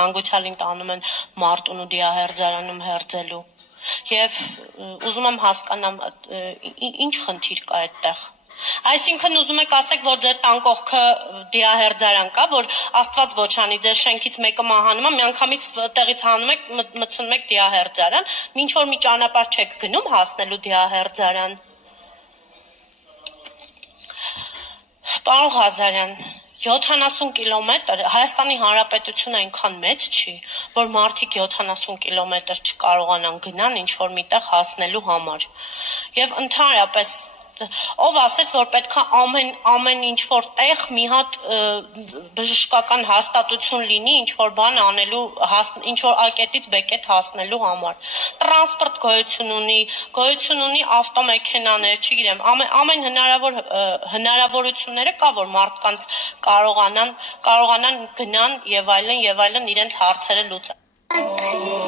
Հանգուցյալին տանում են Մարտուն ու դիահերձարանում հերձելու։ Եվ ուզում եմ հասկանամ, ինչ խնդիր կա այդտեղ։ Այսինքն ուզում եք ասեք, որ ձեր տան կողքը դիահերձարան կա, որ Աստված ոչ անի, ձեր շենքից մեկը մահանում է, միանգամից տեղից հանում եք, մտցնում եք դիահերձարան, մինչ որ մի ճանապարհ չեք գնում հասնելու դիահերձարան։ Պարոն Ղազարյան, 70 կիլոմետր, Հայաստանի Հանրապետությունը այնքան մեծ չի, որ մարդիկ 70 կիլոմետր չկարողանան գնան ինչ-որ միտեղ հասնելու համար։ Եվ ընդհանրապես, ով ասեց, որ պետք է ամեն ինչ-որ տեղ մի հատ բժշկական հաստատություն լինի, ինչ-որ բան անելու, ինչ-որ ակետից բեկետ հասնելու համար։ Տրանսպորտ գոյություն ունի ավտոմեքենաներ, չգիտեմ, ամեն հնարավոր հնարավորությունները կա, որ մարդկանց կարողանան գնան եւ այլն իրենց հարցերը լուծել։